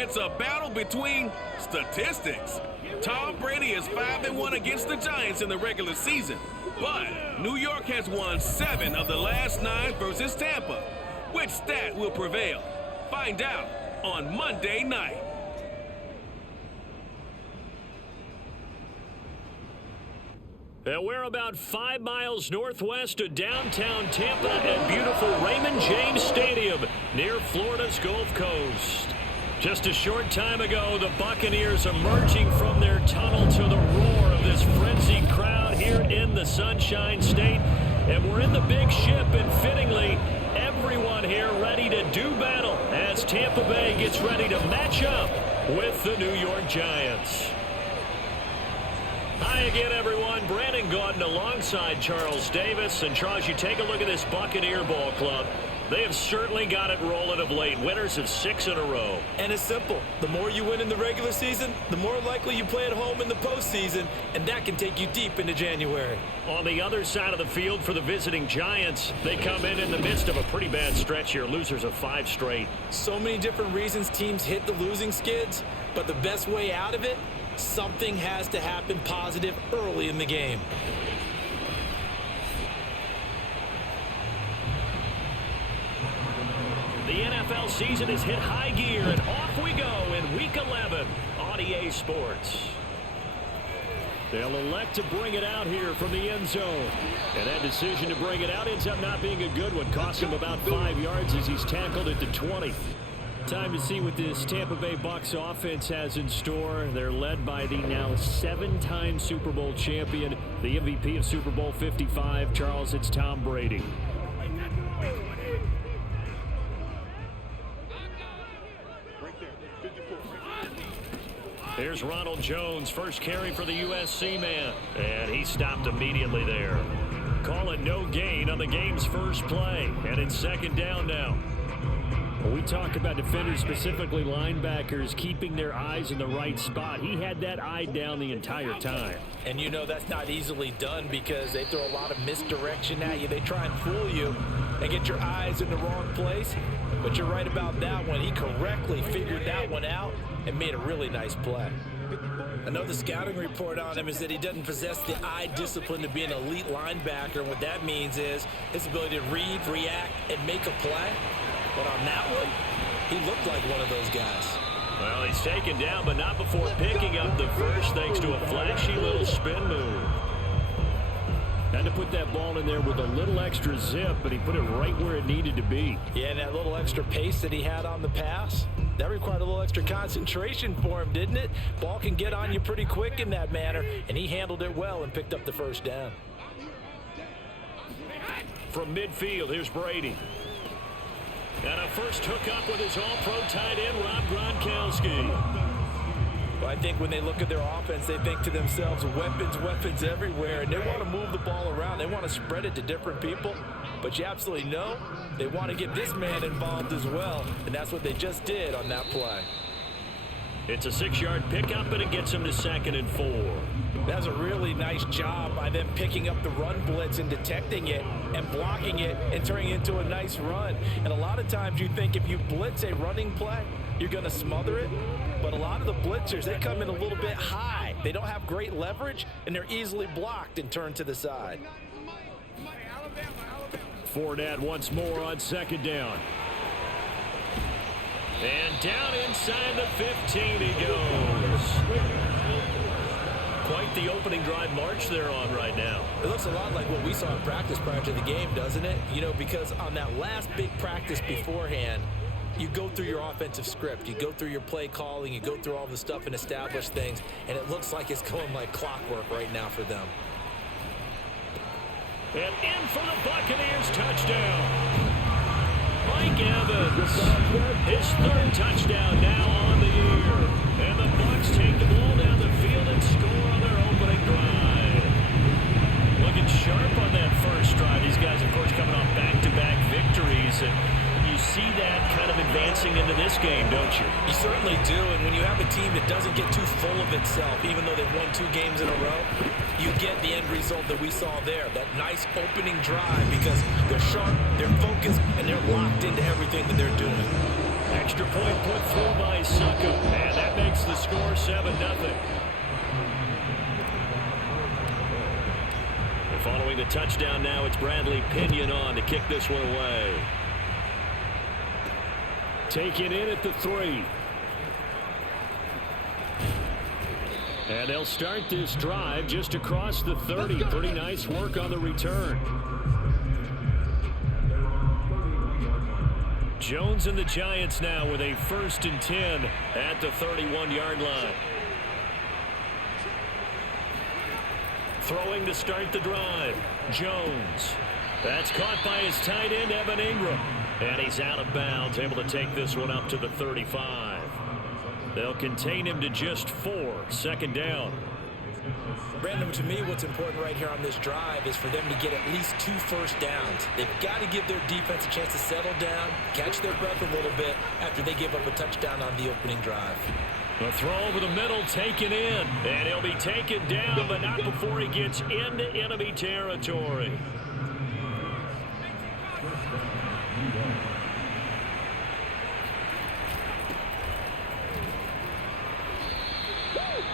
It's a battle between statistics. Tom Brady is 5-1 against the Giants in the regular season, but New York has won 7 of the last 9 versus Tampa. Which stat will prevail? Find out on Monday night. We're about 5 miles northwest of downtown Tampa at beautiful Raymond James Stadium near Florida's Gulf Coast. Just a short time ago, the Buccaneers emerging from their tunnel to the roar of this frenzied crowd here in the Sunshine State. And we're in the big ship, and fittingly, everyone here ready to do battle as Tampa Bay gets ready to match up with the New York Giants. Hi again, everyone. Brandon Gaudin alongside Charles Davis. And Charles, you take a look at this Buccaneer ball club. They have certainly got it rolling of late. Winners of 6 in a row. And it's simple. The more you win in the regular season, the more likely you play at home in the postseason, and that can take you deep into January. On the other side of the field for the visiting Giants, they come in the midst of a pretty bad stretch here. Losers of 5 straight. So many different reasons teams hit the losing skids, but the best way out of it, something has to happen positive early in the game. The NFL season has hit high gear, and off we go in Week 11 on EA Sports. They'll elect to bring it out here from the end zone. And that decision to bring it out ends up not being a good one. Cost him about 5 yards as he's tackled at the 20. Time to see what this Tampa Bay Bucs offense has in store. They're led by the now 7-time Super Bowl champion, the MVP of Super Bowl 55. Charles, it's Tom Brady. Here's Ronald Jones, first carry for the USC man, and he stopped immediately there. Calling no gain on the game's first play, and it's second down now. We talk about defenders, specifically linebackers, keeping their eyes in the right spot. He had that eye down the entire time. And you know that's not easily done because they throw a lot of misdirection at you. They try and fool you and get your eyes in the wrong place. But you're right about that one. He correctly figured that one out and made a really nice play. Another scouting report on him is that he doesn't possess the eye discipline to be an elite linebacker. What that means is his ability to read, react, and make a play. But on that one, he looked like one of those guys. Well, he's taken down, but not before picking up the first thanks to a flashy little spin move. Had to put that ball in there with a little extra zip, but he put it right where it needed to be. Yeah, and that little extra pace that he had on the pass, that required a little extra concentration for him, didn't it? Ball can get on you pretty quick in that manner, and he handled it well and picked up the first down. From midfield, here's Brady. And a first hookup with his all-pro tight end, Rob Gronkowski. Well, I think when they look at their offense, they think to themselves, weapons everywhere, and they want to move the ball around. They want to spread it to different people, but you absolutely know they want to get this man involved as well, and that's what they just did on that play. It's a 6-yard pickup, and it gets him to 2nd and 4. That's a really nice job by them picking up the run blitz and detecting it and blocking it and turning it into a nice run. And a lot of times you think if you blitz a running play, you're going to smother it. But a lot of the blitzers, they come in a little bit high. They don't have great leverage, and they're easily blocked and turned to the side. Fournette once more on 2nd down. And down inside the 15 he goes. Quite the opening drive march they're on right now. It looks a lot like what we saw in practice prior to the game, doesn't it? You know, because on that last big practice beforehand, you go through your offensive script, you go through your play calling, you go through all the stuff and establish things, and it looks like it's going like clockwork right now for them. And in for the Buccaneers, touchdown. Mike Evans, his 3rd touchdown now on the year. And the Bucs take the ball down the field and score on their opening drive. Looking sharp on that first drive. These guys, of course, coming off back-to-back victories. And you see that kind of advancing into this game, don't you? You certainly do, and when you have a team that doesn't get too full of itself, even though they've won 2 games in a row, you get the end result that we saw there, that nice opening drive, because they're sharp, they're focused, and they're locked into everything that they're doing. Extra point put through by Succo. And that makes the score 7-0. And following the touchdown now, it's Bradley Pinion on to kick this one away. Taken in at the 3. And they'll start this drive just across the 30. Pretty nice work on the return. Jones and the Giants now with a 1st and 10 at the 31-yard line. Throwing to start the drive. Jones. That's caught by his tight end, Evan Ingram. And he's out of bounds, able to take this one up to the 35. They'll contain him to just 4. 2nd down. Brandon, to me, what's important right here on this drive is for them to get at least 2 first downs. They've got to give their defense a chance to settle down, catch their breath a little bit after they give up a touchdown on the opening drive. A throw over the middle, taken in. And he'll be taken down, but not before he gets into enemy territory.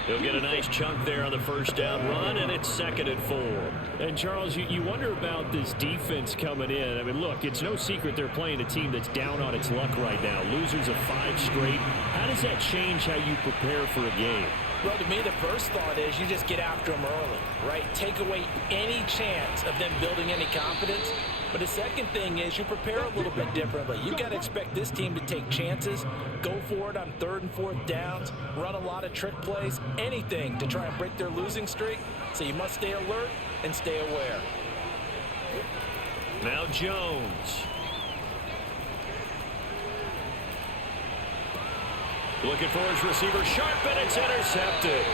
He'll get a nice chunk there on the 1st down run, and it's 2nd and 4. And, Charles, you wonder about this defense coming in. I mean, look, it's no secret they're playing a team that's down on its luck right now. Losers of 5 straight. How does that change how you prepare for a game? Well, to me, the first thought is you just get after them early, right? Take away any chance of them building any confidence. But the second thing is you prepare a little bit differently. You've got to expect this team to take chances, go for it on 3rd and 4th downs, run a lot of trick plays, anything to try and break their losing streak. So you must stay alert and stay aware. Now Jones. Looking for his receiver, sharp, and it's intercepted.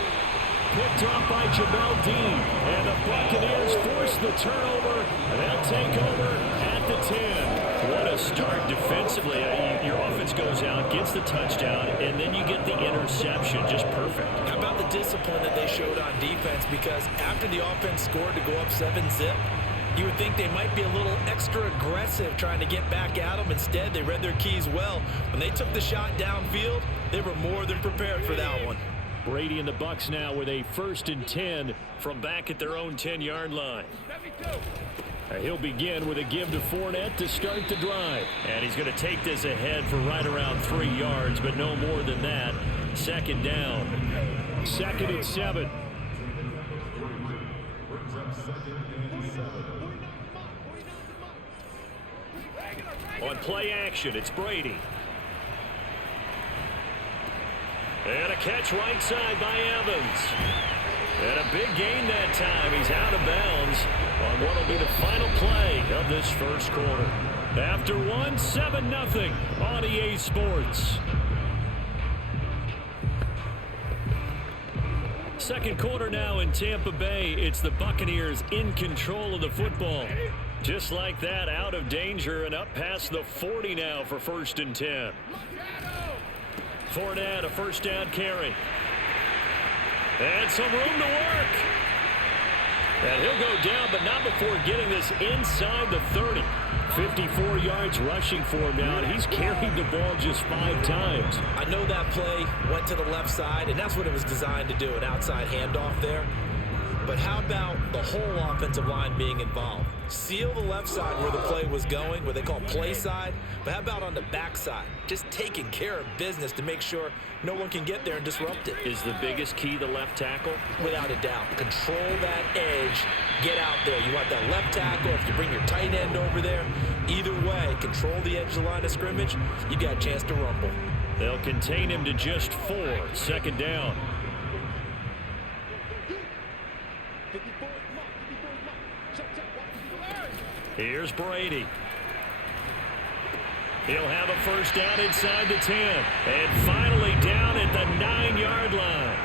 Picked off by Jamel Dean. And the Buccaneers force the turnover. And they'll take over at the 10. What a start defensively. Your offense goes out, gets the touchdown, and then you get the interception. Just perfect. How about the discipline that they showed on defense? Because after the offense scored to go up 7-zip, you would think they might be a little extra aggressive trying to get back at them. Instead, they read their keys well. When they took the shot downfield, they were more than prepared for that one. Brady and the Bucs now with a 1st and 10 from back at their own 10-yard line. He'll begin with a give to Fournette to start the drive. And he's going to take this ahead for right around 3 yards, but no more than that. 2nd down. 2nd and 7. On play action, it's Brady. And a catch right side by Evans. And a big gain that time. He's out of bounds on what will be the final play of this 1st quarter. After 7-0 on EA Sports. 2nd quarter now in Tampa Bay. It's the Buccaneers in control of the football. Just like that, out of danger and up past the 40 now for 1st and 10. Fournette, a 1st down carry. And some room to work. And he'll go down, but not before getting this inside the 30. 54 yards rushing for him now, and he's carried the ball just 5 times. I know that play went to the left side, and that's what it was designed to do, an outside handoff there. But how about the whole offensive line being involved? Seal the left side where the play was going, what they call play side. But how about on the back side? Just taking care of business to make sure no one can get there and disrupt it. Is the biggest key the left tackle? Without a doubt. Control that edge. Get out there. You want that left tackle. If you bring your tight end over there, either way, control the edge of the line of scrimmage, you got a chance to rumble. They'll contain him to just 4. 2nd down. Here's Brady. He'll have a 1st down inside the 10. And finally down at the 9-yard line.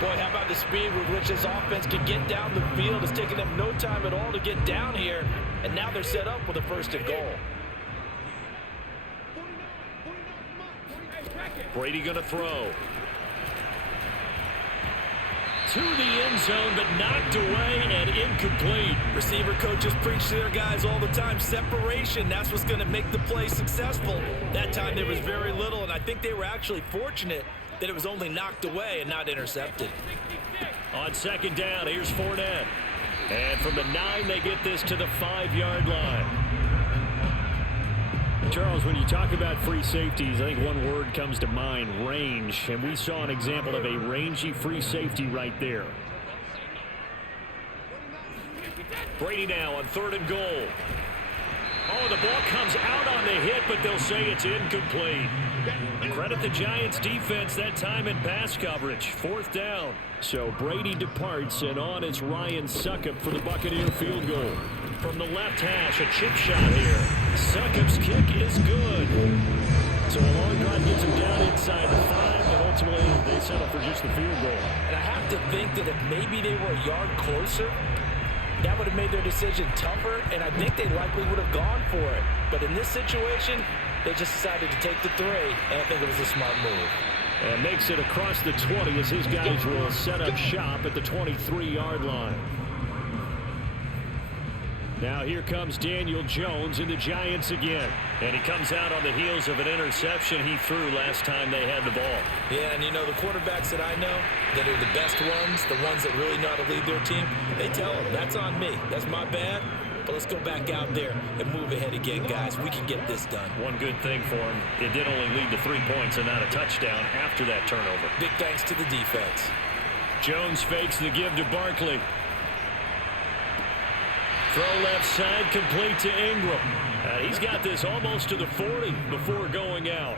Boy, how about the speed with which this offense can get down the field? It's taken them no time at all to get down here. And now they're set up with a 1st and goal. Brady going to throw. to the end zone, but knocked away and incomplete. Receiver coaches preach to their guys all the time. Separation, that's what's going to make the play successful. That time there was very little, and I think they were actually fortunate that it was only knocked away and not intercepted. On second down, here's Fournette. And from the 9, they get this to the 5-yard line. Charles, when you talk about free safeties, I think one word comes to mind, range. And we saw an example of a rangy free safety right there. Brady now on 3rd and goal. Oh, the ball comes out on the hit, but they'll say it's incomplete. Credit the Giants defense that time in pass coverage. 4th down. So Brady departs, and on is Ryan Succop for the Buccaneer field goal. From the left hash, a chip shot here. Succop's kick is good. So a long drive gets him down inside the 5, but ultimately they settle for just the field goal. And I have to think that if maybe they were a yard closer, that would have made their decision tougher, and I think they likely would have gone for it. But in this situation, they just decided to take the 3, and I think it was a smart move. And makes it across the 20 as his guys will set up shop at the 23-yard line. Now here comes Daniel Jones and the Giants again. And he comes out on the heels of an interception he threw last time they had the ball. Yeah, and you know, the quarterbacks that I know that are the best ones, the ones that really know how to lead their team, they tell them, that's on me. That's my bad. But let's go back out there and move ahead again, guys. We can get this done. One good thing for him, it did only lead to 3 points and not a touchdown after that turnover. Big thanks to the defense. Jones fakes the give to Barkley. Throw left side, complete to Ingram. He's got this almost to the 40 before going out.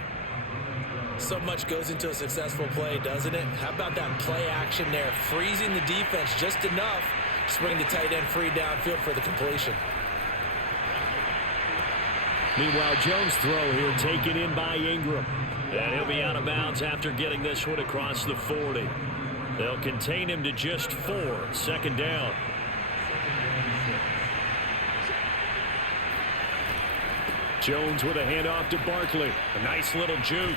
So much goes into a successful play, doesn't it? How about that play action there? Freezing the defense just enough to bring the tight end free downfield for the completion. Meanwhile, Jones' throw here taken in by Ingram. And he'll be out of bounds after getting this one across the 40. They'll contain him to just 4. 2nd down. Jones with a handoff to Barkley. A nice little juke.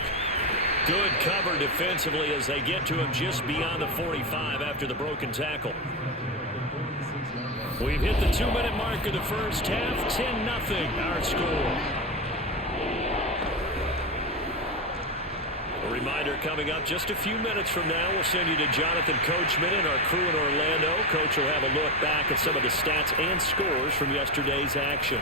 Good cover defensively as they get to him just beyond the 45 after the broken tackle. We've hit the 2-minute mark of the first half. 10-0 our score. A reminder coming up just a few minutes from now. We'll send you to Jonathan Coachman and our crew in Orlando. Coach will have a look back at some of the stats and scores from yesterday's action.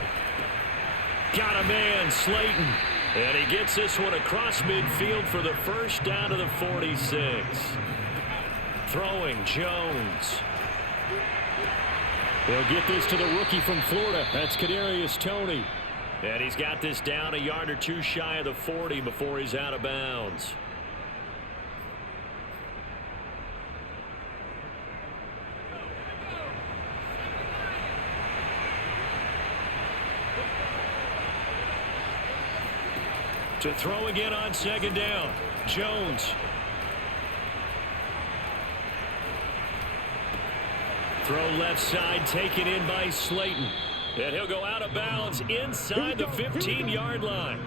Got a man, Slayton. And he gets this one across midfield for the first down to the 46. Throwing Jones. They'll get this to the rookie from Florida. That's Kadarius Toney. And he's got this down a yard or 2 shy of the 40 before he's out of bounds. To throw again on 2nd down. Jones. Throw left side, taken in by Slayton. And he'll go out of bounds inside the 15-yard line.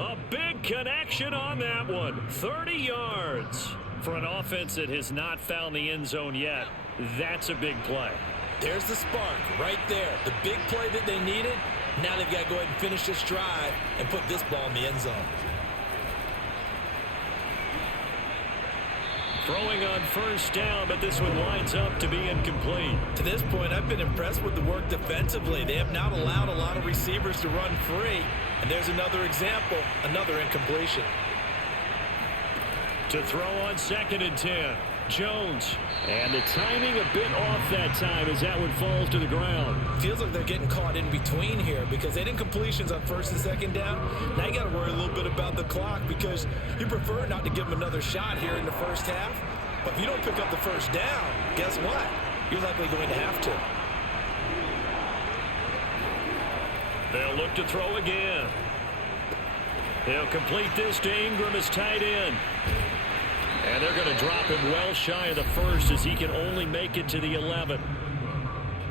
A big connection on that one. 30 yards. For an offense that has not found the end zone yet, that's a big play. There's the spark right there. The big play that they needed. Now they've got to go ahead and finish this drive and put this ball in the end zone. Throwing on 1st down, but this one winds up to be incomplete. To this point, I've been impressed with the work defensively. They have not allowed a lot of receivers to run free. And there's another example, another incompletion. To throw on 2nd and 10. Jones. And the timing a bit off that time as that one falls to the ground. Feels like they're getting caught in between here because they didn't completions on 1st and 2nd down. Now you got to worry a little bit about the clock because you prefer not to give them another shot here in the first half. But if you don't pick up the 1st down, guess what? You're likely going to have to. They'll look to throw again. They'll complete this to Ingram as tight end. And they're going to drop him well shy of the 1st as he can only make it to the 11.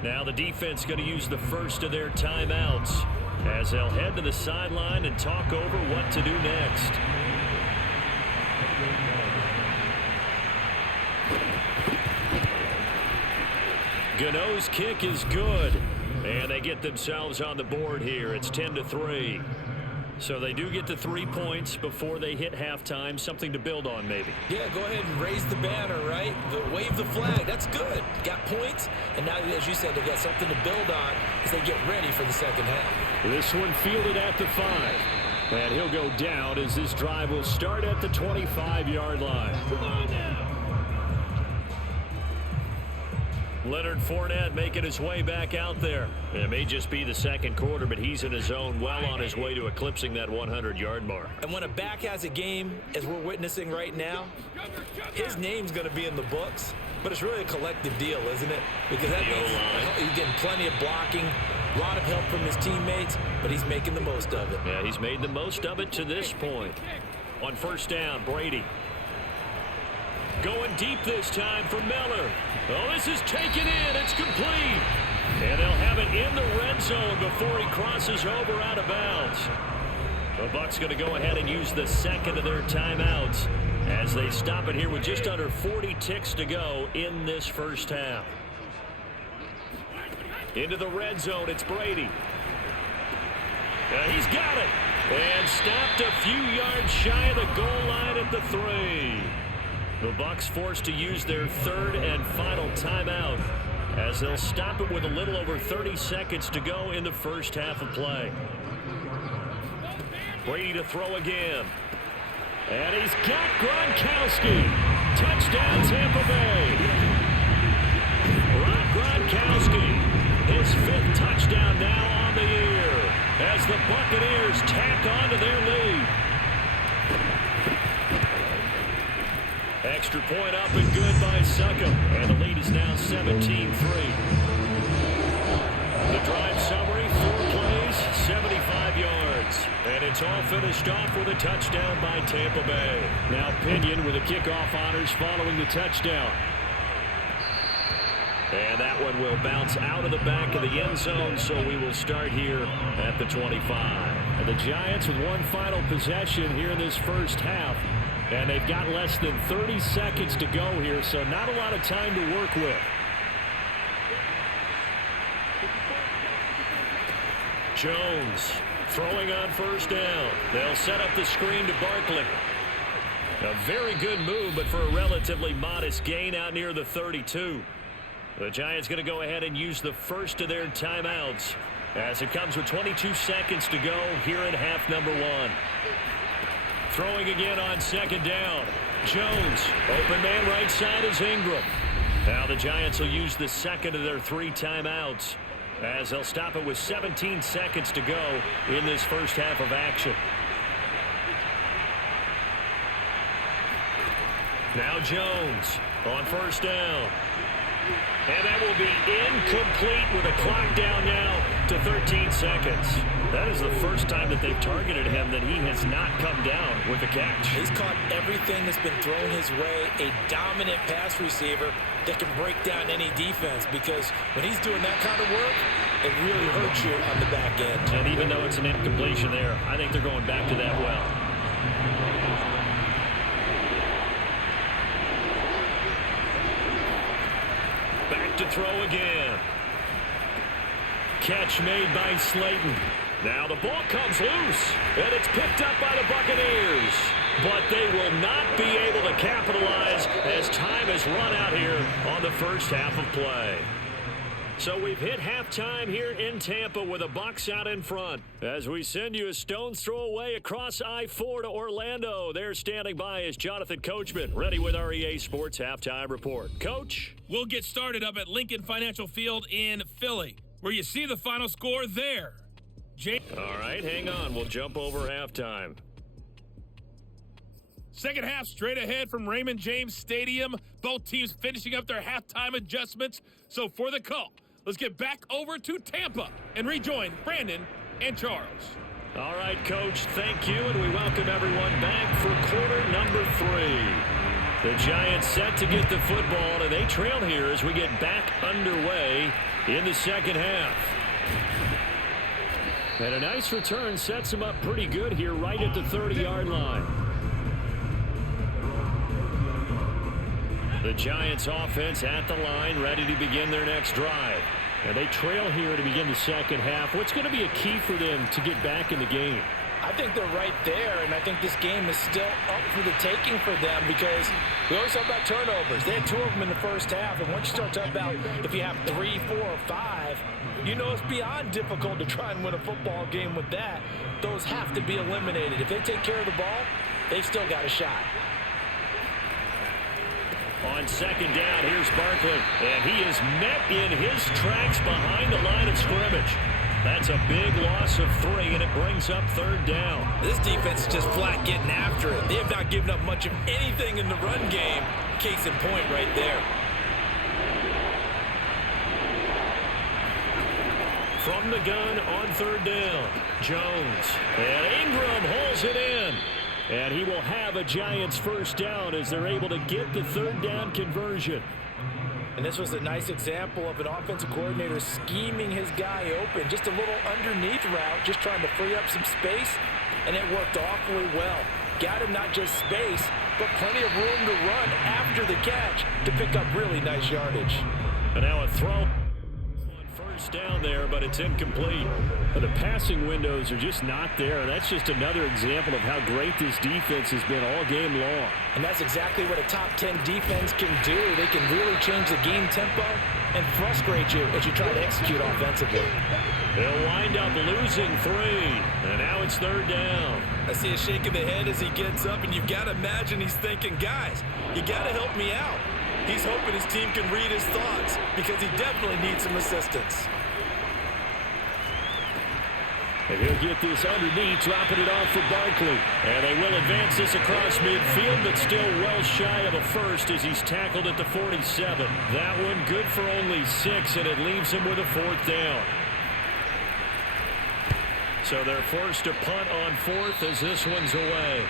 Now the defense going to use the first of their timeouts as they'll head to the sideline and talk over what to do next. Gano's kick is good. And they get themselves on the board here. It's 10-3. So they do get the 3 points before they hit halftime. Something to build on, maybe. Yeah, go ahead and raise the banner, right? Wave the flag. That's good. Got points. And now, as you said, they got something to build on as they get ready for the second half. This one fielded at the 5. And he'll go down as this drive will start at the 25-yard line. Come on now. Leonard Fournette making his way back out there. It may just be the second quarter, but he's in his zone, well on his way to eclipsing that 100-yard mark. And when a back has a game, as we're witnessing right now, his name's going to be in the books, but it's really a collective deal, isn't it? Because that means he's getting plenty of blocking, a lot of help from his teammates, but he's making the most of it. Yeah, he's made the most of it to this point. On first down, Brady. Going deep this time for Miller. Oh, this is taken in. It's complete. And they'll have it in the red zone before he crosses over out of bounds. The Bucs going to go ahead and use the second of their timeouts as they stop it here with just under 40 ticks to go in this first half. Into the red zone, it's Brady. He's got it. And stopped a few yards shy of the goal line at the 3. The Bucs forced to use their third and final timeout as they'll stop it with a little over 30 seconds to go in the first half of play. Brady to throw again. And he's got Gronkowski. Touchdown, Tampa Bay. Rob Gronkowski, his 5th touchdown now on the year as the Buccaneers tack on to their lead. Extra point up and good by Succop. And the lead is now 17-3. The drive summary, 4 plays, 75 yards. And it's all finished off with a touchdown by Tampa Bay. Now Pinion with the kickoff honors following the touchdown. And that one will bounce out of the back of the end zone, so we will start here at the 25. And the Giants with one final possession here in this first half. And they've got less than 30 seconds to go here, so not a lot of time to work with. Jones throwing on first down. They'll set up the screen to Barkley. A very good move, but for a relatively modest gain out near the 32. The Giants going to go ahead and use the first of their timeouts as it comes with 22 seconds to go here in half number 1. Throwing again on second down. Jones, open man right side is Ingram. Now the Giants will use the second of their 3 timeouts as they'll stop it with 17 seconds to go in this first half of action. Now Jones on first down. And that will be incomplete with a clock down now to 13 seconds. That is the first time that they've targeted him that he has not come down with a catch. He's caught everything that's been thrown his way. A dominant pass receiver that can break down any defense, because when he's doing that kind of work, it really hurts you on the back end. And even though it's an incompletion there, I think they're going back to that well. Back to throw again. Catch made by Slayton. Now the ball comes loose, and it's picked up by the Buccaneers. But they will not be able to capitalize as time has run out here on the first half of play. So we've hit halftime here in Tampa with the Bucs out in front. As we send you a stone's throw away across I-4 to Orlando. There standing by is Jonathan Coachman, ready with our EA Sports Halftime Report. Coach? We'll get started up at Lincoln Financial Field in Philly, where you see the final score there. All right, hang on. We'll jump over halftime. Second half straight ahead from Raymond James Stadium. Both teams finishing up their halftime adjustments. So for the call, let's get back over to Tampa and rejoin Brandon and Charles. All right, Coach, thank you, and we welcome everyone back for quarter number 3. The Giants set to get the football, and they trail here as we get back underway in the second half. And a nice return sets them up pretty good here right at the 30-yard line. The Giants offense at the line, ready to begin their next drive. And they trail here to begin the second half. What's going to be a key for them to get back in the game? I think they're right there, and I think this game is still up for the taking for them because we always talk about turnovers. They had 2 of them in the first half, and once you start talking about if you have 3, 4, or 5, you know it's beyond difficult to try and win a football game with that. Those have to be eliminated. If they take care of the ball, they've still got a shot. On second down, here's Barkley, and he is met in his tracks behind the line of scrimmage. That's a big loss of 3, and it brings up third down. This defense is just flat getting after it. They have not given up much of anything in the run game. Case in point right there. From the gun on third down, Jones. And Ingram holds it in. And he will have a Giants first down as they're able to get the third down conversion. And this was a nice example of an offensive coordinator scheming his guy open. Just a little underneath route, just trying to free up some space, and it worked awfully well. Got him not just space, but plenty of room to run after the catch to pick up really nice yardage. And now a throw. First down there, but it's incomplete. The passing windows are just not there. That's just another example of how great this defense has been all game long. And that's exactly what a top 10 defense can do. They can really change the game tempo and frustrate you as you try to execute offensively. They'll wind up losing 3, and now it's third down. I see a shake of the head as he gets up, and you've got to imagine he's thinking, guys, you got to help me out. He's hoping his team can read his thoughts because he definitely needs some assistance. And he'll get this underneath, dropping it off for Barkley. And they will advance this across midfield, but still well shy of a first as he's tackled at the 47. That one good for only 6, and it leaves him with a 4th down. So they're forced to punt on 4th as this one's away.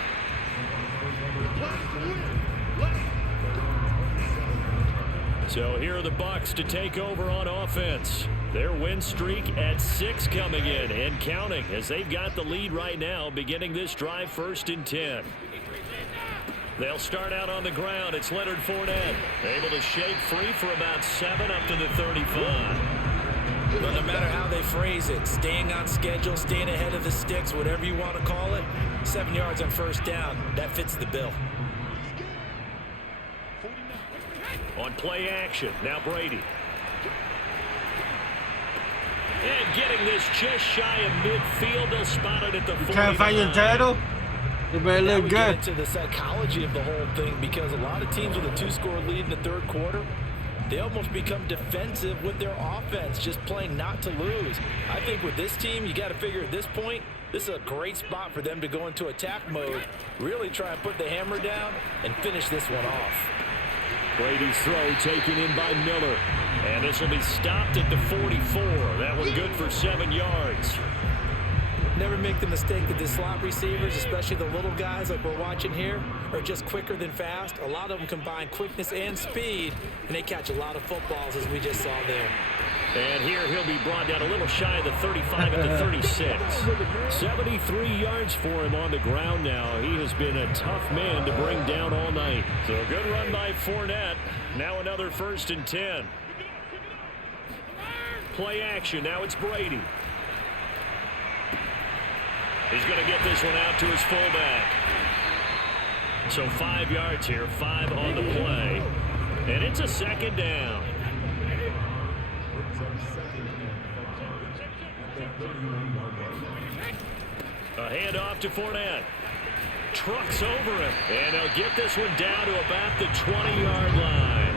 So here are the Bucs to take over on offense. Their win streak at 6 coming in and counting as they've got the lead right now beginning this drive 1st and 10. They'll start out on the ground. It's Leonard Fournette. Able to shake free for about 7 up to the 35. Well, no matter how they phrase it, staying on schedule, staying ahead of the sticks, whatever you want to call it, 7 yards on first down, that fits the bill. On play action, now Brady. And getting this just shy of midfield, they'll spot it at the 49. Can't find your title? You better Now look we good. get into the psychology of the whole thing because a lot of teams with a 2-score lead in the third quarter, they almost become defensive with their offense, just playing not to lose. I think with this team, you got to figure at this point, this is a great spot for them to go into attack mode, really try and put the hammer down and finish this one off. Brady's throw taken in by Miller. And this will be stopped at the 44. That one good for 7 yards. Never make the mistake that the slot receivers, especially the little guys like we're watching here, are just quicker than fast. A lot of them combine quickness and speed, and they catch a lot of footballs as we just saw there. And here he'll be brought down a little shy of the 35 at the 36. 73 yards for him on the ground now. He has been a tough man to bring down all night. So a good run by Fournette. Now another 1st and 10. Play action. Now it's Brady. He's going to get this one out to his fullback. So 5 yards here, 5 on the play. And it's a second down. A handoff to Fournette. Trucks over him. And they'll get this one down to about the 20-yard line.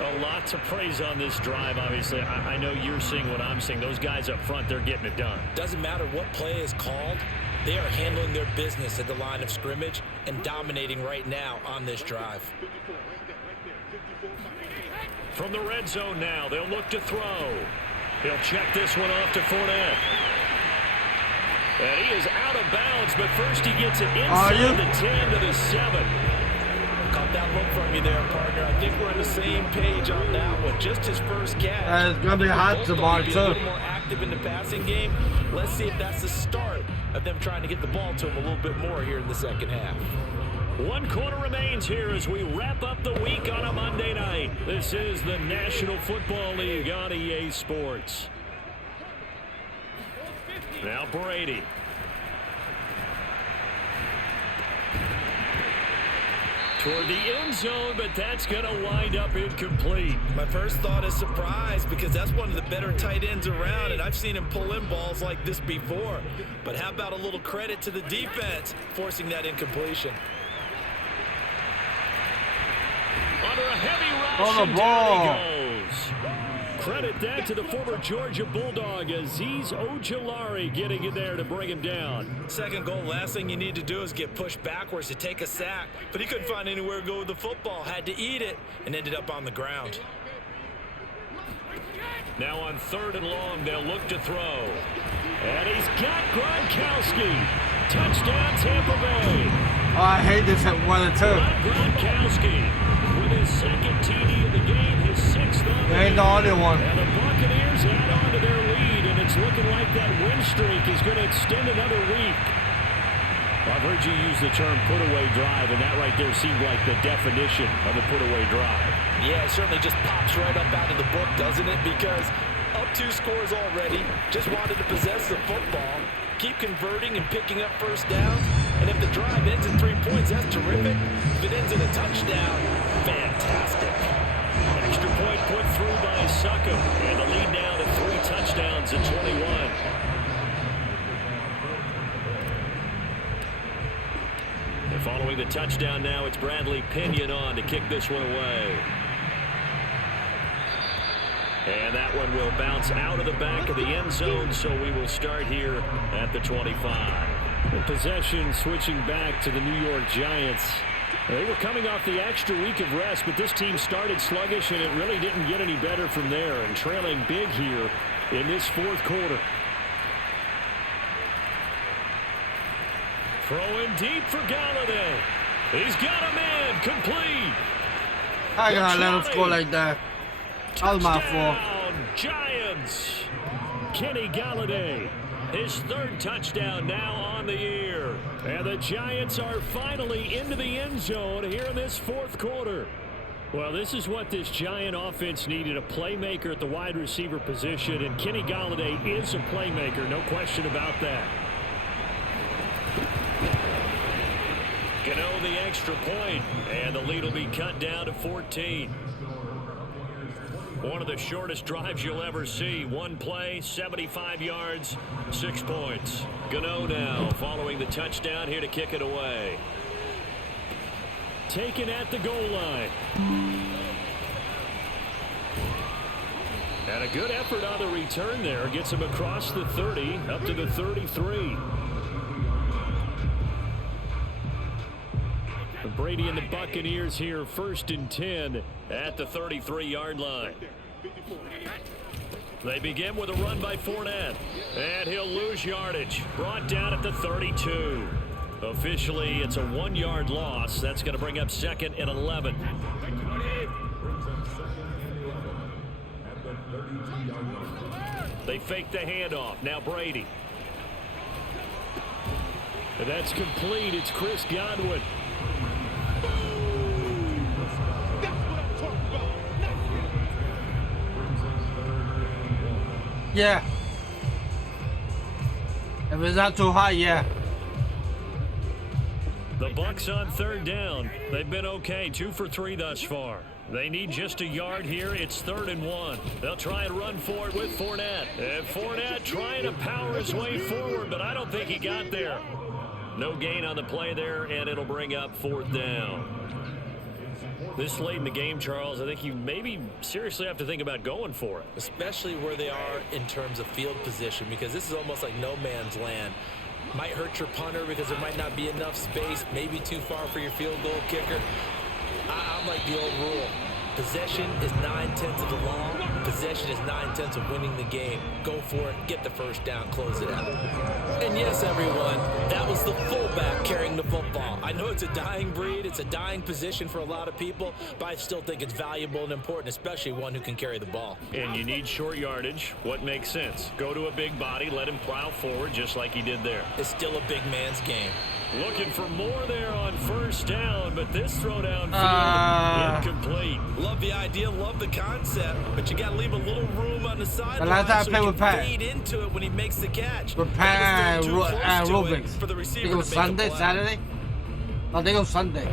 A lot to praise on this drive, obviously. I know you're seeing what I'm seeing. Those guys up front, they're getting it done. Doesn't matter what play is called. They are handling their business at the line of scrimmage and dominating right now on this drive. From the red zone now, they'll look to throw. He'll check this one off to Fournette. And he is out of bounds, but first he gets it inside the 10 to the 7. Caught that look from you there, partner. I think we're on the same page on that one. Just his first catch. It's going to be hot tomorrow, A too. little more active in the passing game. Let's see if that's the start of them trying to get the ball to him a little bit more here in the second half. 1 quarter remains here as we wrap up the week on a Monday night. This is the National Football League on EA Sports. Now Brady. Toward the end zone, but that's going to wind up incomplete. My first thought is surprise because that's one of the better tight ends around, and I've seen him pull in balls like this before. But how about a little credit to the defense forcing that incompletion? Under a heavy rush, On the and ball. down he goes. Credit that to the former Georgia Bulldog, Azeez Ojulari getting in there to bring him down. Second goal, last thing you need to do is get pushed backwards to take a sack. But he couldn't find anywhere to go with the football, had to eat it, and ended up on the ground. Now on 3rd and long, they'll look to throw. And he's got Gronkowski. Touchdown, Tampa Bay. Oh, I hate this at 1 and 2. Gronkowski with his second TD of the game, his 6th on They ain't the only one. And the Buccaneers add on to their lead, and it's looking like that win streak is going to extend another week. I've heard you use the term put-away drive, and that right there seemed like the definition of a put-away drive. Yeah, it certainly just pops right up out of the book, doesn't it? Because up 2 scores already, just wanted to possess the football, keep converting and picking up first downs. And if the drive ends in 3 points, that's terrific. If it ends in a touchdown, fantastic. Extra point put through by Suckham, and the lead now to 3 touchdowns at 21. And following the touchdown now, it's Bradley Pinion on to kick this one away. And that one will bounce out of the back of the end zone, so we will start here at the 25. The possession switching back to the New York Giants. They were coming off the extra week of rest, but this team started sluggish, and it really didn't get any better from there, and trailing big here in this 4th quarter. Throwing deep for Galladay. He's got a man complete. I gotta let him score like that. That was my fault. Touchdown, Giants. Kenny Galladay, his 3rd touchdown now on the year. And the Giants are finally into the end zone here in this 4th quarter. Well, this is what this Giant offense needed, a playmaker at the wide receiver position, and Kenny Galladay is a playmaker, no question about that. Gano the extra point, and the lead will be cut down to 14. One of the shortest drives you'll ever see. 1 play, 75 yards, 6 points. Gano now following the touchdown here to kick it away. Taken at the goal line. And a good effort on the return there. Gets him across the 30, up to the 33. Brady and the Buccaneers here, 1st and 10 at the 33-yard line. They begin with a run by Fournette, and he'll lose yardage. Brought down at the 32. Officially, it's a 1-yard loss. That's going to bring up 2nd and 11. They fake the handoff. Now Brady. And that's complete. It's Chris Godwin. Yeah. If it's not too high, yeah. The Bucs on 3rd down. They've been okay, 2 for 3 thus far. They need just a yard here. It's 3rd and 1. They'll try and run for it with Fournette. And Fournette trying to power his way forward, but I don't think he got there. No gain on the play there, and it'll bring up 4th down. This late in the game, Charles, I think you maybe seriously have to think about going for it. Especially where they are in terms of field position, because this is almost like no man's land. Might hurt your punter because there might not be enough space, maybe too far for your field goal kicker. I'm like the old rule. Possession is 9/10 of the law. Possession is 9/10 of winning the game. Go for it, get the first down, close it out. And yes, everyone, that was the fullback carrying the football. I know it's a dying breed, it's a dying position for a lot of people, but I still think it's valuable and important, especially one who can carry the ball. And you need short yardage. What makes sense? Go to a big body, let him plow forward just like he did there. It's still a big man's game. Looking for more there on first down, but this throw downfield incomplete. Love the idea, love the concept, but you got to leave a little room on the sideline last time I so played he with can Pat. fade into it when he makes the catch. With Pat and Rubik. For the I receiver think it was to make a Sunday, play. Saturday? No, I think it was Sunday.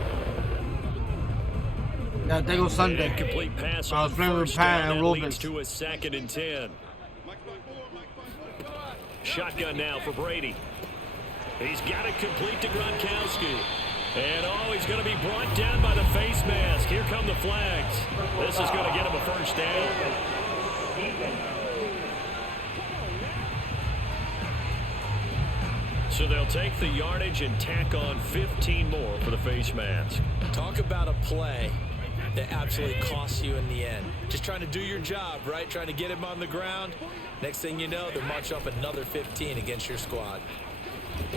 Yeah, I think it was Sunday. Incomplete pass I was on playing with first Pat down. and That leads Rubik. to a 2nd and 10. Shotgun now for Brady. He's got it complete to Gronkowski. And he's going to be brought down by the face mask. Here come the flags. This is going to get him a first down. So they'll take the yardage and tack on 15 more for the face mask. Talk about a play that absolutely costs you in the end. Just trying to do your job, right? Trying to get him on the ground. Next thing you know, they're marching up another 15 against your squad.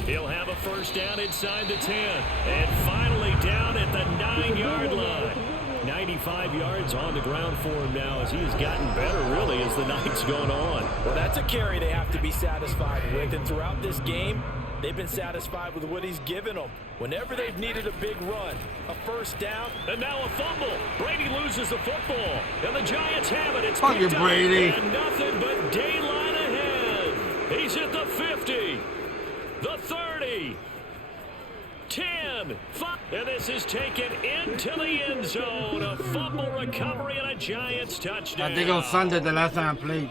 He'll have a first down inside the 10. And finally down at the 9-yard line. 95 yards on the ground for him now as he has gotten better, really, as the night's gone on. Well, that's a carry they have to be satisfied with. And throughout this game, they've been satisfied with what he's given them. Whenever they've needed a big run, a first down. And now a fumble. Brady loses the football. And the Giants have it. It's Fuck you, picked up. Brady. And nothing but daylight ahead. He's at the 50. The 30. 10. 5. And this is taken into the end zone. A fumble recovery and a Giants touchdown. I think it was Sunday the last time I played.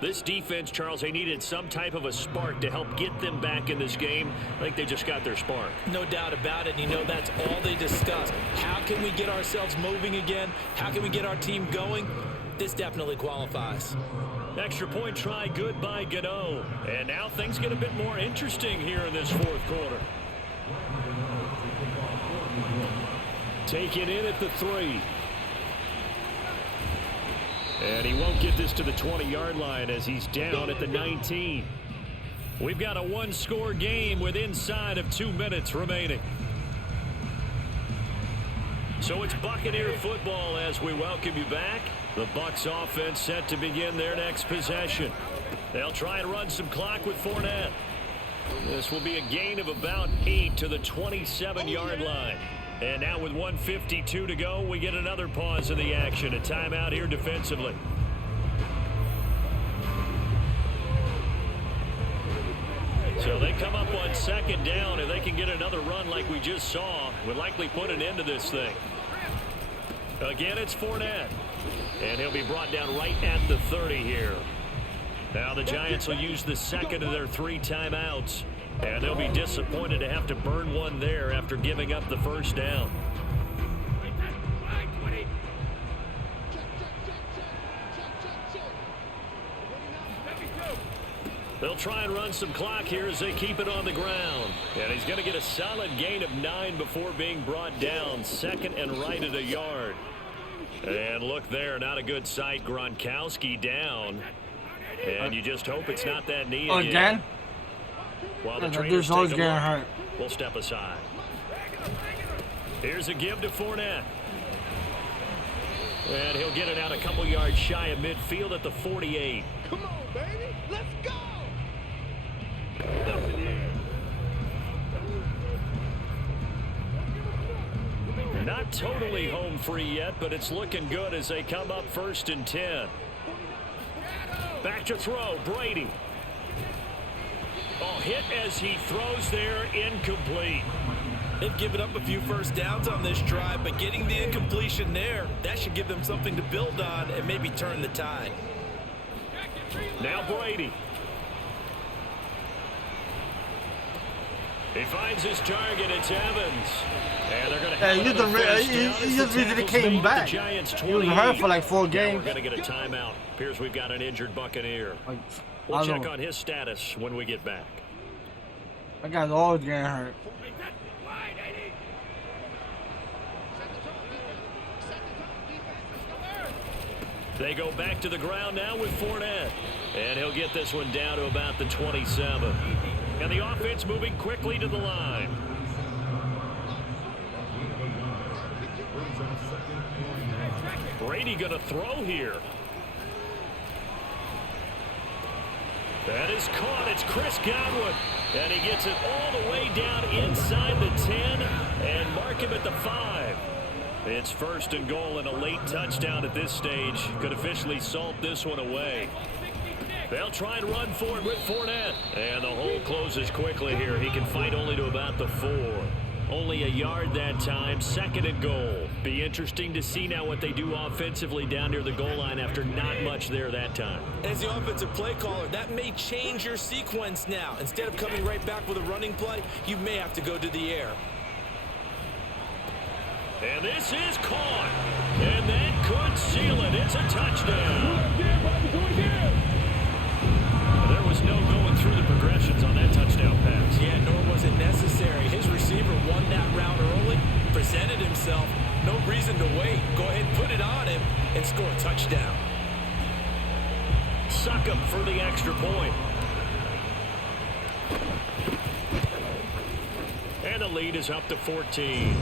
This defense, Charles, they needed some type of a spark to help get them back in this game. I think they just got their spark. No doubt about it. You know, that's all they discussed. How can we get ourselves moving again? How can we get our team going? This definitely qualifies. Extra point try good by Gano. And now things get a bit more interesting here in this fourth quarter. Taken in at the 3. And he won't get this to the 20-yard line as he's down at the 19. We've got a one-score game with inside of 2 minutes remaining. So it's Buccaneer football as we welcome you back. The Bucs offense set to begin their next possession. They'll try and run some clock with Fournette. This will be a gain of about 8 to the 27-yard line. And now with 1:52 to go, we get another pause in the action. A timeout here defensively. So they come up on 2nd down. If they can get another run like we just saw, would likely put an end to this thing. Again, it's Fournette. And he'll be brought down right at the 30 here. Now the Giants will use the second of their 3 timeouts. And they'll be disappointed to have to burn one there after giving up the first down. They'll try and run some clock here as they keep it on the ground. And he's going to get a solid gain of 9 before being brought down. 2nd and right at a yard. And look there, not a good sight. Gronkowski down. And you just hope it's not that knee again. While the trainers take a look, we'll step aside. Here's a give to Fournette. And he'll get it out a couple yards shy of midfield at the 48. Come on, baby. Let's go. Not totally home free yet, but it's looking good as they come up 1st and 10. Back to throw, Brady. Oh, hit as he throws there, incomplete. They've given up a few first downs on this drive, but getting the incompletion there, that should give them something to build on and maybe turn the tide. Now Brady. He finds his target, it's Evans. And they're going to have he just recently came back. He was hurt for like 4 games. We're going to get a timeout. Appears we've got an injured Buccaneer. We'll check on his status when we get back. That guy's always getting hurt. They go back to the ground now with Fournette. And he'll get this one down to about the 27. And the offense moving quickly to the line. Brady going to throw here. That is caught. It's Chris Godwin. And he gets it all the way down inside the 10 and mark him at the 5. It's 1st and goal and a late touchdown at this stage. Could officially salt this one away. They'll try and run for it with Fournette. And the hole closes quickly here. He can fight only to about the 4. Only a yard that time, 2nd and goal. Be interesting to see now what they do offensively down near the goal line after not much there that time. As the offensive play caller, that may change your sequence now. Instead of coming right back with a running play, you may have to go to the air. And this is caught. And that could seal it. It's a touchdown. There was no going through the progressions on that touchdown pass. Yeah, nor was it necessary. His receiver won that route early, presented himself. No reason to wait. Go ahead and put it on him and score a touchdown. Suck him for the extra point. And the lead is up to 14.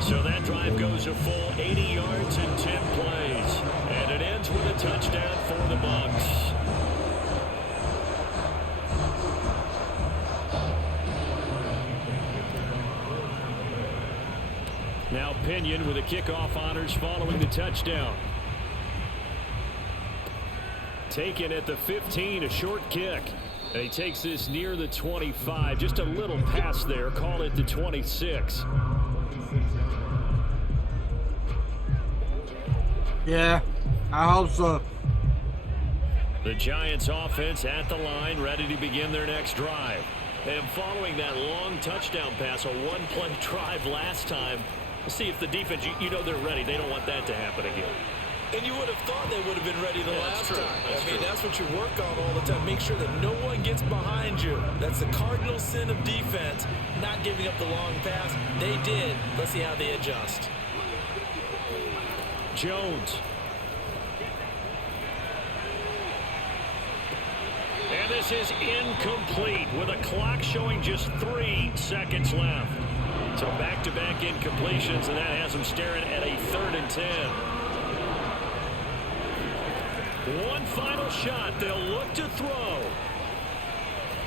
So that drive goes a full 80 yards in 10 plays. And it ends with a touchdown for the Bucs. Now Pinion with the kickoff honors following the touchdown. Taken at the 15, a short kick. And he takes this near the 25. Just a little pass there. Call it the 26. Yeah, I hope so. The Giants offense at the line, ready to begin their next drive. And following that long touchdown pass, a one-play drive last time, see if the defense, you know they're ready. They don't want that to happen again. And you would have thought they would have been ready the last time. That's true. That's what you work on all the time. Make sure that no one gets behind you. That's the cardinal sin of defense, not giving up the long pass. They did. Let's see how they adjust. Jones. And this is incomplete with a clock showing just 3 seconds left. So back-to-back incompletions, and that has them staring at a 3rd and 10. One final shot. They'll look to throw.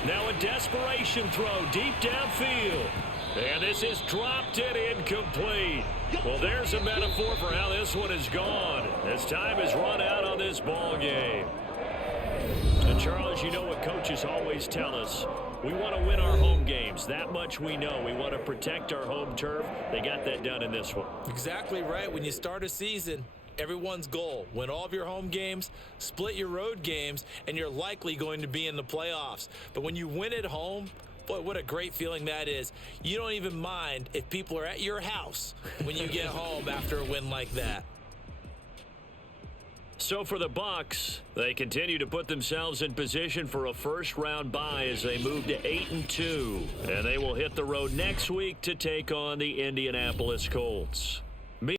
Now a desperation throw deep downfield. And this is dropped and incomplete. Well, there's a metaphor for how this one is gone. As time has run out on this ball game. And Charles, you know what coaches always tell us. We want to win our home games. That much we know. We want to protect our home turf. They got that done in this one. Exactly right. When you start a season, everyone's goal, win all of your home games, split your road games, and you're likely going to be in the playoffs. But when you win at home, boy, what a great feeling that is. You don't even mind if people are at your house when you get home after a win like that. So for the Bucs, they continue to put themselves in position for a first-round bye as they move to 8-2. And they will hit the road next week to take on the Indianapolis Colts.